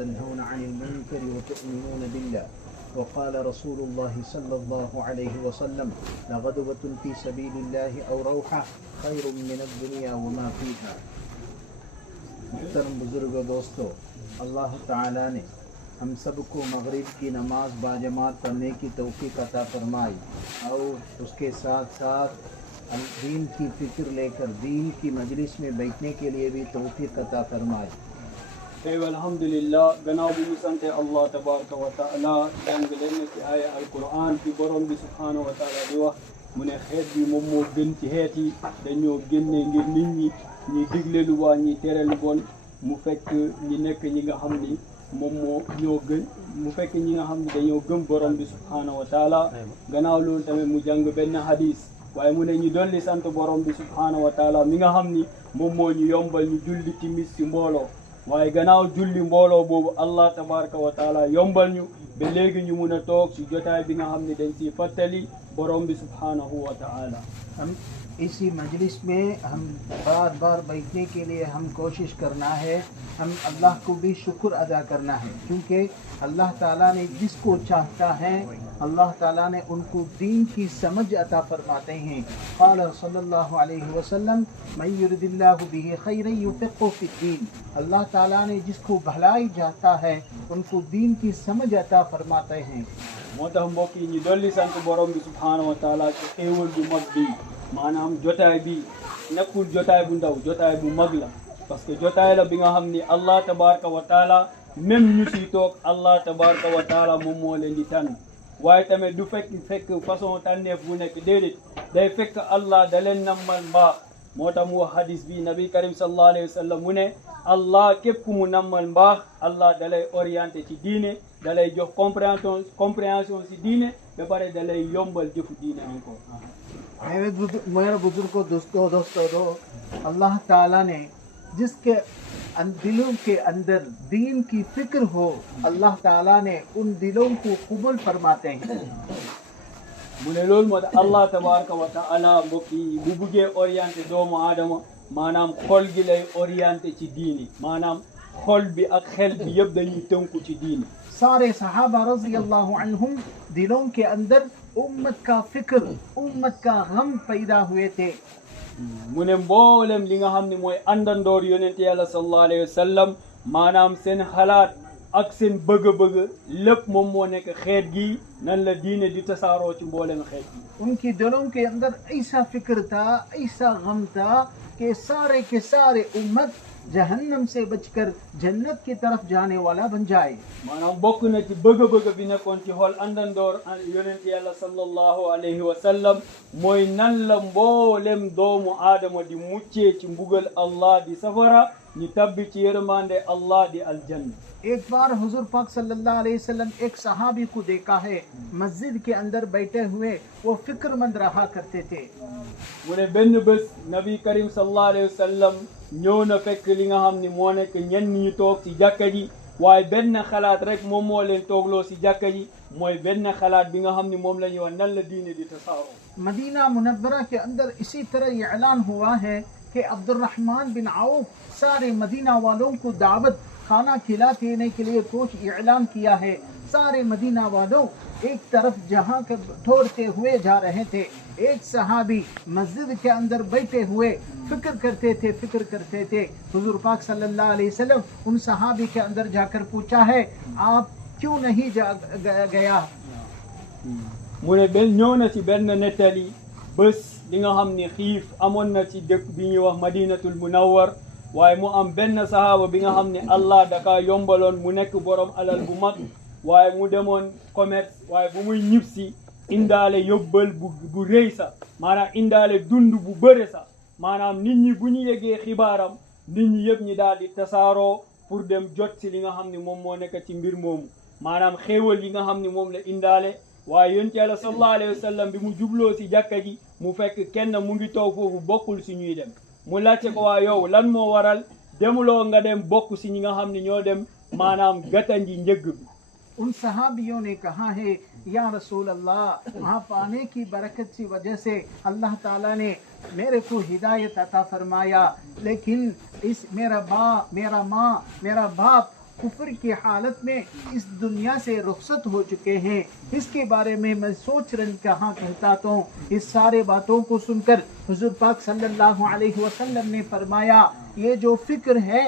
तन्हौना अनिल मुनकरि व तु'मिनूना बिल्लाह वक़ाल रसूलुल्लाह सल्लल्लाहु अलैहि वसल्लम लगदवतुन फ़ी सबीलिल्लाहि औ रौहा खैरुम मिनद दुनिया व मा फ़ीहा। मुहतरम बुजुर्गों, दोस्तों, अल्लाह ताला ने हम सबको मगरिब की नमाज बाजमात पढ़ने की तौफ़ीक़ अता फरमाई और उसके साथ साथ दीन की फ़िक्र लेकर दीन की मजलिस में बैठने के लिए भी तौफ़ीक़ अता फरमाई। अल्हम्दुलिल्लाह गनाव bi sante Allah tabaraka wa ta'ala jàngale na ci aaya alquran ci borom bi subhanahu wa ta'ala di wax mu ne xeet bi moom moo gën ci xeet yi dañoo génne ngir nit ñi ñi digle lu baax ñi tere lu bon mu fekk ñi nekk ñi nga xam ni moom moo ñoo gën mu fekk ñi nga xam ni dañoo gëm borom bi subhanahu wa ta'ala gannaaw loolu tamit mu jàng benn hadis waaye mu ne ñu dolli sant borom bi subhanahu wa ta'ala mi nga xam ni moom moo ñu yombal ñu julli timis ci mbooloo waaye gannaaw julli mbooloo boobu Allah tabaraka wa taala yombal ñu ba léegi ñu mun a toog ci jotaay bi nga xam ne dañ ciy fàttali borom bi subhanahu wa taala। हम इसी मजलिस में हम बार बार बैठने के लिए हम कोशिश करना है, हम अल्लाह को भी शुक्र अदा करना है, क्योंकि अल्लाह ताला ने जिसको चाहता है अल्लाह ताला ने उनको दीन की समझ अता फरमाते हैं। क़ाल सल्लल्लाहु अलैहि वसल्लम मन युरिदिल्लाहु बिही खैरन युफ़क़िहु फ़िद्दीन। अल्लाह ताला ने जिसको भलाई चाहता है उनको दीन की समझ अता फरमाते हैं। moo tax mbokk yi ñu dolli sant borom bi subhanahu wa taala ci xéewal bu mag bi maanaam jotaay bi nekkul jotaay bu ndaw jotaay bu mag la parce que jotaay la bi nga xam ni Allah tabaraka wa taala même ñu siy toog Allah tabaraka wa taala moom moo leen di tànn waaye tamit du fekk façon tànneef bu nekk déedéet day fekk Allah da leen nammal mbaax moo tax mu wax hadis bi nabi karim sallallahu alayhi wa sallam mu ne Allah képp ku mu nammal mbaax Allah da lay orienté ci diine da lay jox compréhension ci diine ba pare da lay yombal jëfu diine encore। मेरे बुजुर्गों, दोस्तों, अल्लाह ताला ने जिसके दिलों के अंदर दीन की फिक्र हो अल्लाह ताला ने उन दिलों को कबूल फरमाते हैं। mu ne loolu moo tax Allah tabaraka wa ta'ala mbokk yi bu buggee orienté doomu aadama maanaam xol gi lay orienté ci diini maanaam xol bi ak xel bi yëpp dañuy tënku ci diini। सारे सहाबा रज़ी अल्लाह अन्हुम दिलों के अंदर उम्मत का फिक्र उम्मत का गम पैदा हुए थे। mu ne mboolem li nga xam ne mooy àndandoor yonent yàlla sallallahu alayhi wa sallam maanaam seen xalaat ak seen bëgg-bëgg lépp moom moo nekk xeet gi nan la diine di tasaaroo ci mboolem xeet gi। उनकी दिलों के अंदर ऐसा फिक्र था, ऐसा गम था कि सारे के सारे उम्मत जहन्नम से बचकर जन्नत की तरफ जाने वाला बन जाए। maanaam bokk na ci bëgg-bëgg bi nekkoon ci xool àndandoor yonent yàlla sallallahu alayhi wa sallam mooy nan la mboolem doomu aadama di muccee ci mbugal Allah di safara ñu tabbi ci yërmande Allah di aljanna। एक बार हुजूर पाक सल्लल्लाहु अलैहि वसल्लम एक सहाबी को देखा है मस्जिद के अंदर बैठे हुए वो फिक्रमंद रहा करते थे। mu ne benn bés nabi karim sallallahu alayhi wa sallam ñëw na fekk li nga xam ni moo nekk ñenn ñi toog ci jàkka ji waaye benn xalaat rek moom moo leen toogloo ci jàkka ji mooy benn xalaat bi nga xam ni moom la ñuy wax nan la diine di tasaaroo। Medina मुनव्वरा के अंदर इसी तरह ये ऐलान हुआ है कि अब्दुर्रहमान बिन औफ सारे मदीना वालों को दावत खाना खिलाने के लिए कुछ ऐलान किया है। सारे मदीना वालों एक तरफ जहां के दौड़ते हुए जा रहे थे, एक सहाबी मस्जिद के अंदर बैठे हुए फिक्र करते थे। हुजूर पाक सल्लल्लाहु अलैहि वसल्लम उन सहाबी के अंदर जाकर पूछा है आप क्यों नहीं गया। mu ne benn ñëw na ci benn nettali bés li nga xam ni xiif amoon na ci dëkk bi ñuy wax madinatul munawwar waaye mu am benn sahaaba bi nga xam ne Allah daka yombaloon mu nekk borom alal bu mag waaye mu demoon commerce waaye bu muy ñibbisi indaale yóbbal bu rëy sa maanaam indaale dund bu bëre sa maanaam nit ñi bu ñu yegee xibaaram nit ñi yëpp ñi daal di tasaaroo pour dem jot si li nga xam ne moom moo nekk ci mbir moomu maanaam xéewal yi nga xam ne moom la indaale waaye yonent Yàlla sallallahu alayhi wa sallam bi mu jubloo si jàkka ji mu fekk kenn mu ngi toog foofu bokkul si ñuy dem mu laajte ko waa yow lan moo waral demuloo nga dem bokk si ñi nga xam ne ñoo dem maanaam gàttanji njëgg bi। उन सहाबियों ने कहा है या रसूल अल्लाह वहाँ पाने की बरकत की वजह से अल्लाह ताला ने मेरे को हिदायत अता फरमाया, लेकिन इस मेरा माँ मेरा बाप कुफ्र की हालत में इस दुनिया से रुखसत हो चुके हैं। इसके बारे में मैं सोच रही कहाँ कहता हूँ। इस सारे बातों को सुनकर हुजूर पाक सल्लल्लाहु अलैहि वसल्लम ने फरमाया, ये जो फिक्र है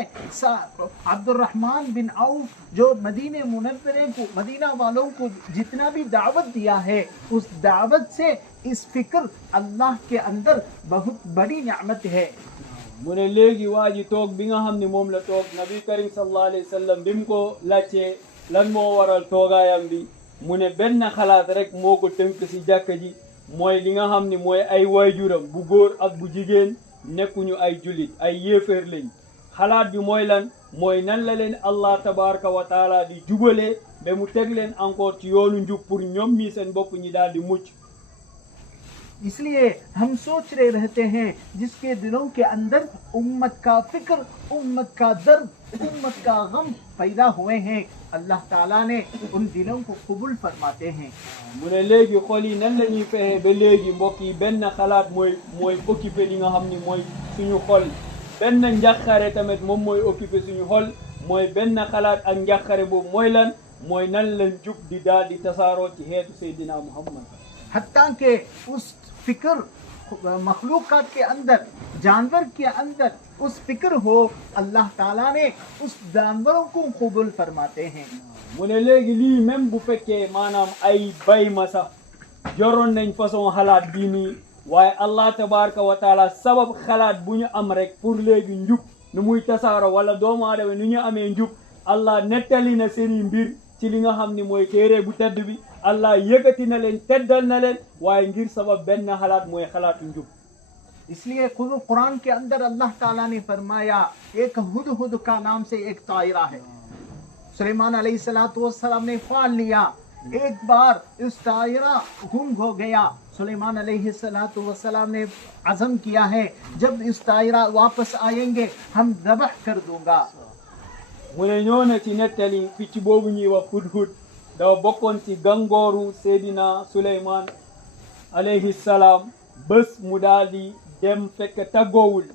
अब्दुर्रहमान बिन औफ जो मदीने मुनव्वरे को, मदीना वालों को जितना भी दावत दिया है, उस दावत से इस फिक्र अल्लाह के अंदर बहुत बड़ी नेमत है। mu ne léegi waa ji toog bi nga xam ne moom la toog nabi karim sallallahu alayhi wa sallam bi mu ko laajtee lan moo waral toogaayam bi mu ne benn xalaat rek moo ko tënk si jàkka ji mooy li nga xam ne mooy ay waajuram bu góor ak bu jigéen nekkuñu ay jullit ay yéeféer lañ. xalaat bi mooy lan mooy nan la leen allah tabaraka wa taala di jubalee ba mu teg leen encore ci yoonu njub pour ñoom mii seen bopp ñi daal di mucc. इसलिए हम सोच रहे रहते हैं जिसके दिलों के अंदर उम्मत का फिक्र, उम्मत का दर्द, उम्मत का गम पैदा हुए हैं, अल्लाह ताला ने उन दिलों को कबूल फरमाते हैं। mu ne léegi xol yi nan la ñuy fexe ba léegi mbokk yi benn xalaat mooy occupé li nga xam ni mooy suñu xol, benn njàqare tamit moom mooy occupé suñu xol, mooy benn xalaat ak njàqare boobu mooy lan mooy nan lañ jub di daal di tasaaroo ci xeetu Seydina Muhammad. हत्ता के उस फिक्र मखलूकात के अंदर, जानवर के अंदर उस फिक्र हो, अल्लाह ताला ने उस जानवरों को कबूल फरमाते हैं। mu ne léegi lii même bu fekkee maanaam ay bay ma sax joroon nañ façon xalaat bii nii waaye allah tabaraka wa taala sabab xalaat bu ñu am rek pour léegi njub nu muy tasaaro wala doomu aadama ni ñu amee njub allah nettali na seeni mbir ci li nga xam ni mooy téere bu tedd bi. Allah yëkkati na leen teddal na leen waaye ngir sabab benn xalaat mooy xalaatu njub. इसलिए खुद कुरान के अंदर अल्लाह ताला ने फरमाया, एक हुदहुद का नाम से एक तायरा है, सुलेमान अलैहिस्सलाम ने पाल लिया। एक बार इस तायरा गुम हो गया, सुलेमान अलैहिस्सलाम ने अज़म किया है जब इस तायरा वापस आएंगे हम ज़बह कर दूंगा। mu ne ñoo na ci nettali picc boobu ñuy wax hudhud dafa bokkoon ci gàngooru Seydina Suleymaan alayhi salaam. bés mu daal di dem fekk tàggoowul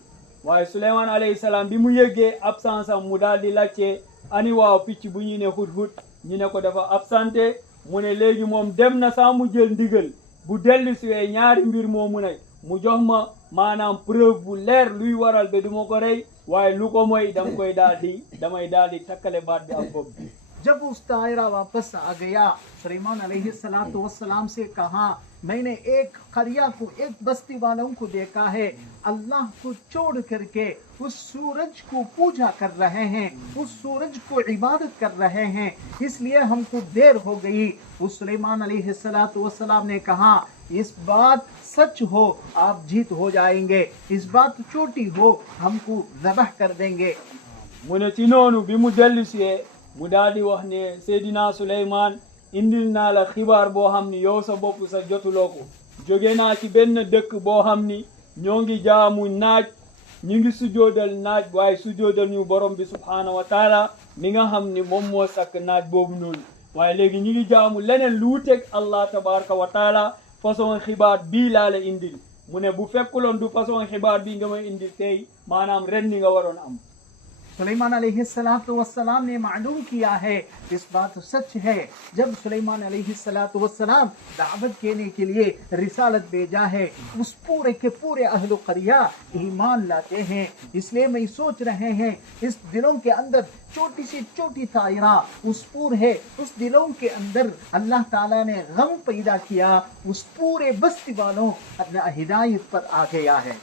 waaye Suleymaan alayhi salaam bi mu yëggee absence am mu daal di laajte ani waaw picc bu ñu ne hudhud ñu ne ko dafa absenté. mu ne léegi moom dem na saa mu jël ndigal bu dellu siwee ñaari mbir moomu ne mu jox ma maanaam preuve bu leer luy waral ba du ma ko rey waaye lu ko mooy damay daal di takkale baat bi ak bopp bi. जब उस तायरा वापस आ गया, सुलेमान अलैहिस्सलाम से कहा, मैंने एक करिया को, एक बस्ती वालों को देखा है, अल्लाह को छोड़ करके उस सूरज को पूजा कर रहे हैं, उस सूरज को इबादत कर रहे हैं, इसलिए हमको देर हो गई। उस सुलेमान अलैहिस्सलाम ने कहा, इस बात सच हो आप जीत हो जाएंगे, इस बात छोटी हो हमको ज़बह कर देंगे। mu ne ci noonu bi mu dellusee mu daal di wax ne Seydina Suleymaan indil naa la xibaar boo xam ni yow sa bopp sa jotuloo ko. jóge naa ci benn dëkk boo xam ni ñoo ngi jaamu naaj, ñu ngi sujoodal naaj waaye sujoodal ñu borom bi subhaanahu wa taala mi nga xam ni moom moo sakk naaj boobu noonu. waaye léegi ñu ngi jaamu leneen lu wuteeg allah tabaraka wa taala. façon xibaar bii laa la indil. mu ne bu fekkuloon du façon xibaar bii nga may indil tey maanaam ren ni nga waroon am. Suleman अलैहिस्सलाम ने मालूम किया है, इस बात सच है। जब सुलेमान अलैहिस्सलाम दावत देने के लिए रिसालत भेजा है, उस पूरे के पूरे अहल क़रिया ईमान लाते हैं। इसलिए मैं सोच रहे हैं इस दिलों के अंदर छोटी सी छोटी तायरा उस पूर है, उस दिलों के अंदर अल्लाह ताला ने गम पैदा किया, उस पूरे बस्ती वालों हिदायत पर आ गया है।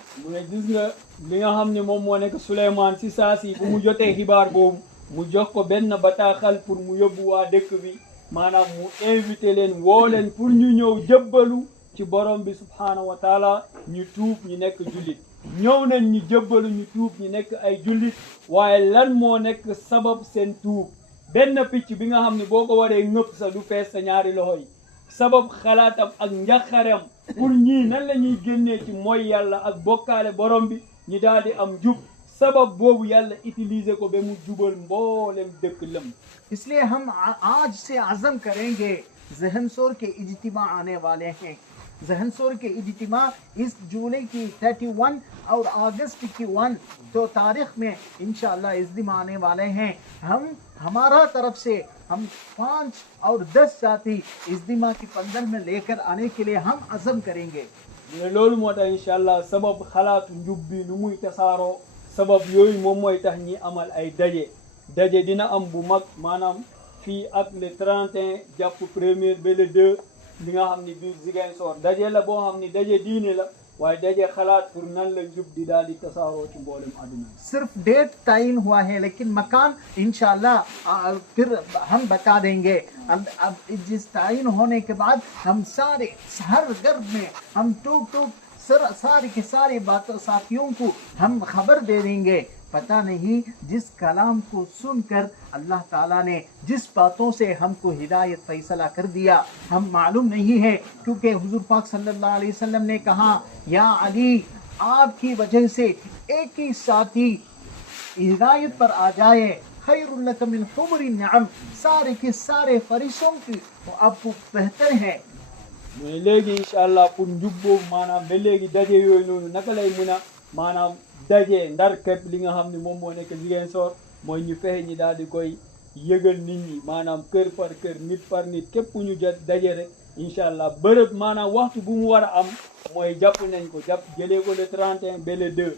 li nga xam ne moom moo nekk Souleymane si saa si bu mu jotee xibaar boobu mu jox ko benn bataaxal pour mu yóbbu waa dëkk bi, maanaam mu invité leen woo leen pour ñu ñëw jëbbalu ci borom bi subhaanahu wa taala, ñu tuub ñu nekk jullit. ñëw nañ ñu jëbbalu ñu tuub ñu nekk ay jullit, waaye lan moo nekk sabab seen tuub? benn picc bi nga xam ne boo ko waree ngëpp sa du fees sa ñaari loxo yi. sabab xalaatam ak njaqareem pour ñii nan la ñuy génnee ci mooy yàlla ak bokkaale borom bi ñi daal di am jub, sabab boobu yàlla utiliser ko ba mu jubal mboolem dëkk lëm. इसलिए हम आज से आज़म करेंगे, जहन सोर के इज्तिमा आने वाले हैं, जहनसोर के इज्तिमा इस जुलाई की 31 और अगस्त की 1 तो तारीख में इंशाअल्लाह इज्तिमा आने वाले हैं। हम हमारा तरफ से हम 5 और 10 साथी इज्तिमा की पंदल में लेकर आने के लिए हम अज़म करेंगे। loolu moo tax incha allah sabab xalaatu njub bi nu muy tasaaroo sabab yooyu moom mooy tax ñi amal ay daje dina am bu mag maanaam fii ak le 31 jàpp premier ba le 2 li nga xam ni biir Ziguinchor daje la boo xam ni daje diine la waaye daje xalaat pour nan la njub di daal di tasaaroo ci mboolem àdduna सिर्फ डेट तयन हुआ है लेकिन मकान इंशाअल्लाह फिर हम बता देंगे। अब जिस तयन होने के बाद हम सारे हर घर में हम टूक सारी की सारी बातों साथियों को हम खबर दे देंगे। पता नहीं जिस कलाम को सुनकर अल्लाह ताला ने जिस बातों से हमको हिदायत फैसला कर दिया हम मालूम नहीं है, क्योंकि हुजूर पाक सल्लल्लाहु अलैहि वसल्लम ने कहा या अली आपकी वजह से एक ही साथी हिदायत पर आ जाए खैरुल लक मिन हुमरि निअम, सारे के सारे फरिश्तों की आपको बेहतर है। mais léegi incha allah pour njub boobu maanaam ba léegi daje yooyu noonu naka lay mun a maanaam daje ndar képp li nga xam ne moom moo nekk Ziguinchor mooy ñu fexe ñi daal di koy yëgal nit ñi maanaam kër par kër nit par nit képp ku ñu jot daje rek incha allah bërëb maanaam waxtu bu mu war a am mooy jàpp nañ ko jëlee ko le 31 ba le 2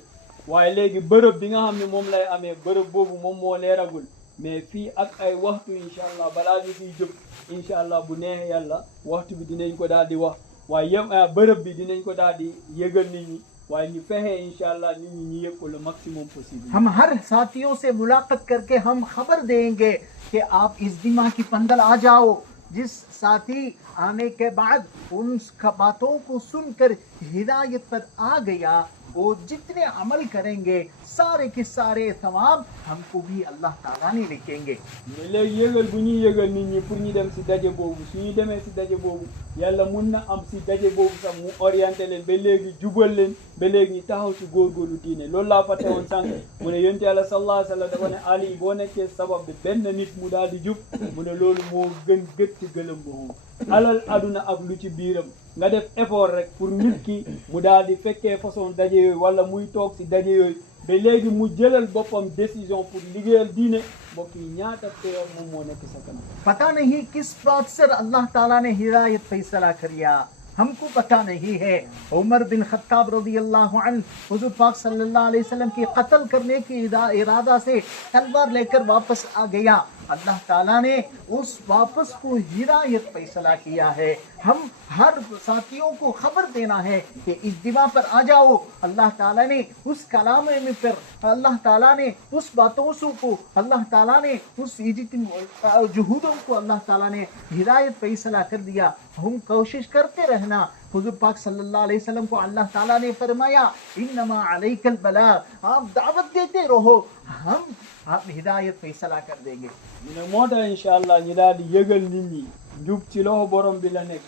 waaye léegi bërëb bi nga xam ne moom lay amee bërëb boobu moom moo leeragul mais fii ak ay waxtu incha allah balaa ñu fiy jóg incha allah bu neexee yàlla waxtu bi dinañ ko daal di wax waaye yëpp bërëb bi dinañ ko daal di yëgal nit ñi waaye ñu fexe incha allah nit ñi ñu yëg ko le maximum possible। हम हर साथियों से मुलाकात करके हम खबर देंगे कि आप इज्तिमा की पंदल आ जाओ। जिस साथी आने के बाद उन बातों को सुनकर हिदायत पर आ गया वो जितने अमल करेंगे सारे के सारे सवाब हमको भी अल्लाह ताला ने लिखेंगे। mais léegi yëgal bu ñuy yëgal nit ñi pour ñu dem si daje boobu su ñu demee si daje boobu yàlla mun na am si daje boobu sax mu orienté leen ba léegi jubal leen ba léegi ñu taxaw si góorgóorlu diine loolu laa fàtte woon sànq mu ne yonent yàlla sallallahu alayhi wa sallam dafa ne Ali boo nekkee sabab bi benn nit mu daal di jub mu ne loolu moo gën gët ci gëlëm boobu alal aduna ak lu ci biiram nga def effort rek pour nit ki mu daal di fekkee façon daje yooyu wala muy toog si daje yooyu ba léegi mu jëlal boppam décision pour liggéeyal diine mbokk yi ñaata teew moom moo nekk sa kanam पता नहीं किस बात से अल्लाह ताला ने हिदायत फैसला किया हमको पता नहीं है। उमर बिन खत्ताब रज़ी अल्लाह अन्हु हुज़ूर पाक सल्लल्लाहु अलैहि वसल्लम की कत्ल करने की इरादा से तलवार लेकर वापस आ गया। अल्लाह ताला ने उस वापस को हिदायत फैसला किया है। हम हर साथियों को खबर देना है कि इज्तिमा पर आ जाओ। अल्लाह ताला ने उस कलाम में फिर अल्लाह ताला ने उस बातों को अल्लाह ताला ने उस जुहूदों को अल्लाह ताला ने हिदायत फैसला कर दिया। हम कोशिश करते रहना। हुजूर पाक सल्लल्लाहु अलैहि वसल्लम को अल्लाह ताला ने फरमाया इन्नमा अलैकल बलाग, आप दावत देते रहो हम हिदायत फैसला कर देंगे। mu ne moo tax incha allah ñu daal di yëgal nit ñi njub ci loxo borom bi la nekk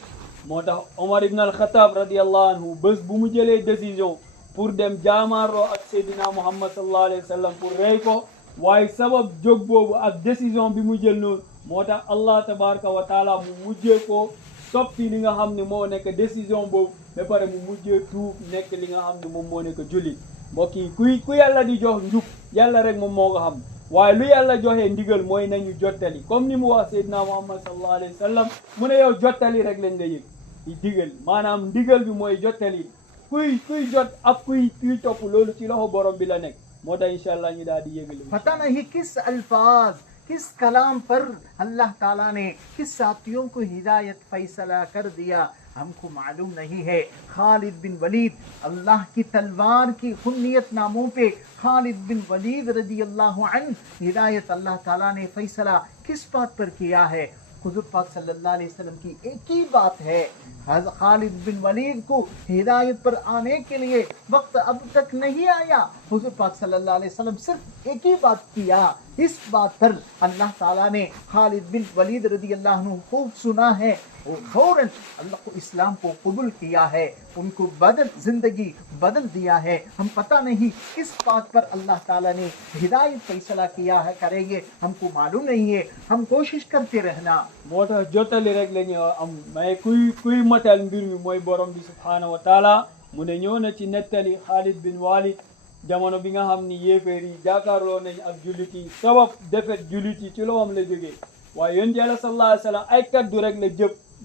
moo tax Omar ibn al-Khattab radiyallahu anhu bés bu mu jëlee décision pour dem jaamaaroo ak Seydina Muhammad sallallahu alayhi wa sallam pour rey ko waaye sabab jóg boobu ak décision bi mu jël noonu moo tax Allah tabaraka wa taala mu mujjee ko soppi li nga xam ne moo nekk décision boobu ba pare mu mujjee tuub nekk li nga xam ne moom moo nekk jullit mbokk yi ku yàlla di jox njub yàlla rek moom moo ko xam waaye lu yàlla joxe ndigal mooy nañu jottali comme ni mu wax Seydina Muhammad sallallahu alayhi wa sallam mu ne yow jottali rek lañ la yëg di digal maanaam ndigal bi mooy jottali kuy jot ak kuy topp loolu ci loxo borom bi la nekk moo tax incha allah ñu daal di yëgal पता नहीं किस अल्फाज किस कलाम पर अल्लाह ताला ने किस साथियों को हिदायत फैसला कर दिया हमको मालूम नहीं है। खालिद बिन वलीद अल्लाह की तलवार की खुन्नियत नामों पे खालिद बिन वलीद रज़ी अल्लाह अन्हु हिदायत अल्लाह ताला ने फैसला किस बात पर किया है। हुजूर पाक सल्लल्लाहु अलैहि वसल्लम की एक ही बात है। खालिद बिन वलीद को हिदायत पर आने के लिए वक्त अब तक नहीं आया। हुजूर पाक सल्लल्लाहु अलैहि वसल्लम सिर्फ एक ही बात किया इस बात पर अल्लाह ताला ने खालिद बिन वलीद रज़ी अल्लाह अन्हु खूब सुना है और फौरन अल्लाह को इस्लाम को कबूल किया है, उनको जिंदगी बदल दिया है। हम पता नहीं किस बात पर अल्लाह ताला ने हिदायत फैसला किया है करेंगे, हमको मालूम नहीं है, हम कोशिश करते रहना। moo tax jottali rek la ñu am may kuy matal mbir mi mooy borom bi subhaanahu wa taala mu ne ñëw na ci nettali Xaalid bin Walid jamono bi nga xam ni yéeféer yi jàkkaarloo nañ ak jullit yi sabab defet jullit yi ci loxoom la jógee waaye yonent Yàlla sallallahu alayhi wa sallam ay kaddu rek la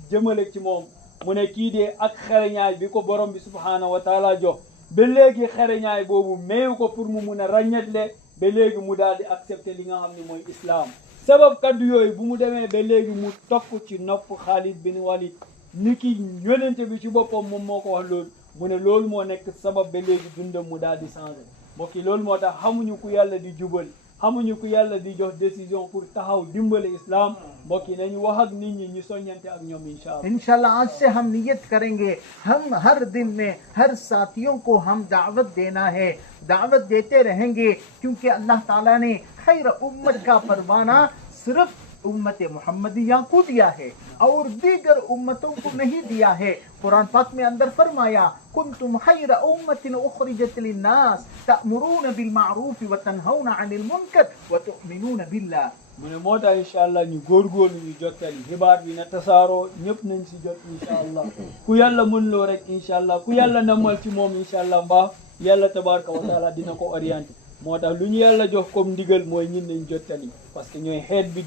jëmale ci moom mu ne kii de ak xereñaay bi ko borom bi subhaanahu wa taala jox ba léegi xereñaay boobu mayu ko pour mu mun a ràññetle ba léegi mu daal di accepté li nga xam ne mooy islam sabab kaddu yooyu bu mu demee ba léegi mu topp ci nopp Xaalid bin Walid ni ki yonente bi ci boppam moom moo ko wax loolu mu ne loolu moo nekk sabab ba léegi dundam mu daal di changé mbokk yi loolu moo tax xamuñu ku yàlla di jubal xamuñu ku yàlla di jox décision pour taxaw dimbale islam mbokk yi nañu wax ak nit ñi ñu soññante ak ñoom इंशाल्लाह आज से हम नियत करेंगे, हम हर दिन में हर साथियों को हम दावत देना है, दावत देते रहेंगे, क्योंकि अल्लाह ताला ने खैर उम्मत का परवाना सिर्फ उम्मत मुहम्मदिया को दिया है और दीगर उम्मतों को नहीं दिया है। कुरान पाक में अंदर फरमाया कुंतुम खैर उम्मतिन उखरिजत लिन्नास तअमुरून बिल मारूफ व तनहौना अनिल मुनकर व तु'मिनून बिल्लाह। mu ne moo tax incha allah ñu góorgóorlu ñu jottali xibaar bi na tasaaroo ñëpp nañ si jot incha allah ku yàlla mën loo rek incha allah ku yàlla namal ci moom incha allah mbaa yàlla tabaraka wa taala dina ko orienté moo tax lu ñu yàlla jox comme ndigal mooy ñun nañ jottali parce que ñooy xeet bi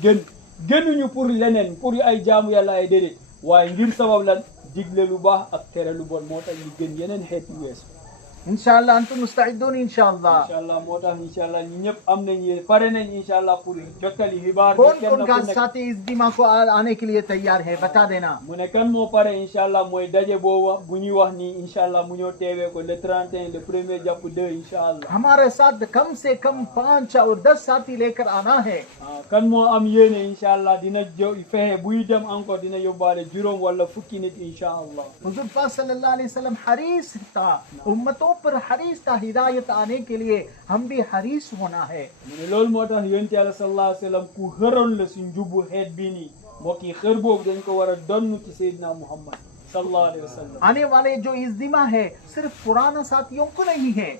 gënuñu pour leneen pour ay jaamu yàlla ay déedéet waaye ngir sabab lan digle lu baax ak tere lu bon moo tax ñu gën yeneen xeet yu weesu इंशाल्लाह अंतुम मुस्तइदून इंशाल्लाह इंशाल्लाह moo tax इंशाल्लाह ñu ñëpp am nañ pare nañ इंशाल्लाह pour jottali xibaar कौन कौन का साथी इस दिमा को आने के लिए तैयार है बता देना। mu ne kan moo pare इंशाल्लाह mooy daje boobu bu ñuy wax ni इंशाल्लाह mu ñëw teewee ko le 31 le 1er jàpp 2 इंशाल्लाह हमारे साथ कम से कम 5 और 10 साथी लेकर आना है। kan moo am yéene इंशाल्लाह dina fexe buy dem encore dina yóbbaale juróom wala fukki nit इंशाल्लाह। हुजूर पाक सल्लल्लाहु अलैहि वसल्लम हरीस था, उम्मतों पर हरीस था, हिदायत आने के लिए हम भी हरीस होना है। mu ne loolu moo tax yonent Yàlla sallallahu alayhi wa sallam ku xëroon la si njubu xeet bii nii mbokk yi xër boobu dañ ko war a donn ci Seydina Muhammad sallallahu alayhi wa sallam। आने वाले जो इज्तिमा है सिर्फ पुराना साथियों को नहीं है,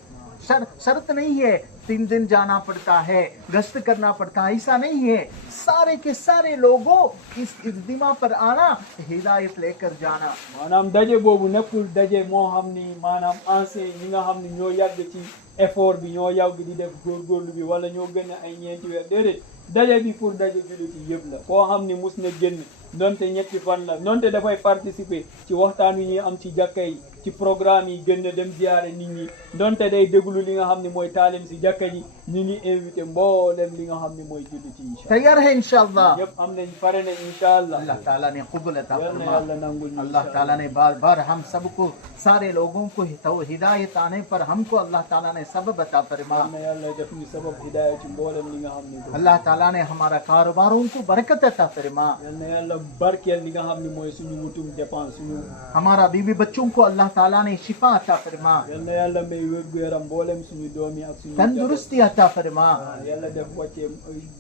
शर्त नहीं है 3 दिन जाना पड़ता है, गश्त करना पड़ता है, ऐसा नहीं है। सारे के सारे लोगों इस इज्तिमा पर आना, हिदायत लेकर जाना। maanaam daje boobu nekkul daje moo xam ni maanaam ancien ñi nga xam ni ñoo yàgg ci effort bi ñoo yàgg di def góorgóorlu bi wala ñoo gën a ay ñeenti weer déedéet daje bi pour daje jullit yi yëpp la koo xam ni mus na génn donte ñetti fan la donte dafay participer ci waxtaan wi ñuy am ci jàkka yi ci programme yi gën a dem ziyaare nit ñi donte day déglu li nga xam ne mooy taalim si jàkka ji ñu ngi invité mboolem li nga xam ne mooy jullit yi incha तैयार है इंशाल्लाह। allah yëpp am nañ pare nañ incha allah अल्लाह ताला ने कबूल अता yal na फरमा। yàlla nangul ñu अल्लाह ताला ने बार बार हम सबको सारे लोगों को हिदायत आने पर हमको अल्लाह ताला ने सबब अता फरमा। yal na yàlla def ñu sabab hidaaya ci mboolem li nga xam ne अल्लाह ताला ने हमारा कारोबारों को बरकत अता फरमा। yal na yàlla barkeel li nga xam ne mooy suñu wutum dépense suñu हमारा बीवी बच्चों को अल्लाह ताला ने शिफा अता फरमा, yal na yàlla may wérgu yaram mboolem suñu doom yi ak suñu तंदुरुस्ती अता फरमा। yàlla def wàcce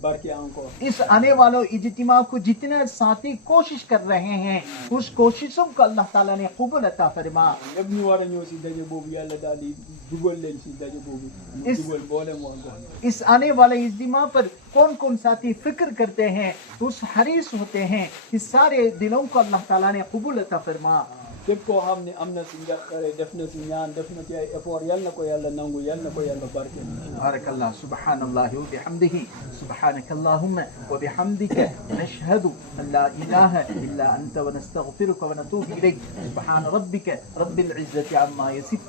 barke encore इस आने वालों इज्तिमा को जितने साथी कोशिश कर रहे हैं उस कोशिशों को अल्लाह ताला ने कबूल अता फरमा। ñëpp ñu war a ñëw si daje boobu yàlla daal di dugal leen si daje boobu mu dugal mboolem waa gox इस आने वाले इज्तिमा पर कौन कौन साथी फिक्र करते हैं, उस हरीस होते हैं, इस सारे दिलों को अल्लाह ताला ने कबूल अता फरमा। képp koo xam ne am na si njàqare def na si ñaan def na ci ay effort yal na ko yàlla nangu yal na ko yàlla barkeel بارك الله سبحان الله وبحمده سبحانك اللهم وبحمدك نشهد أن لا إله إلا أنت ونستغفرك ونتوب إليك سبحان ربك رب العزة عما يصفون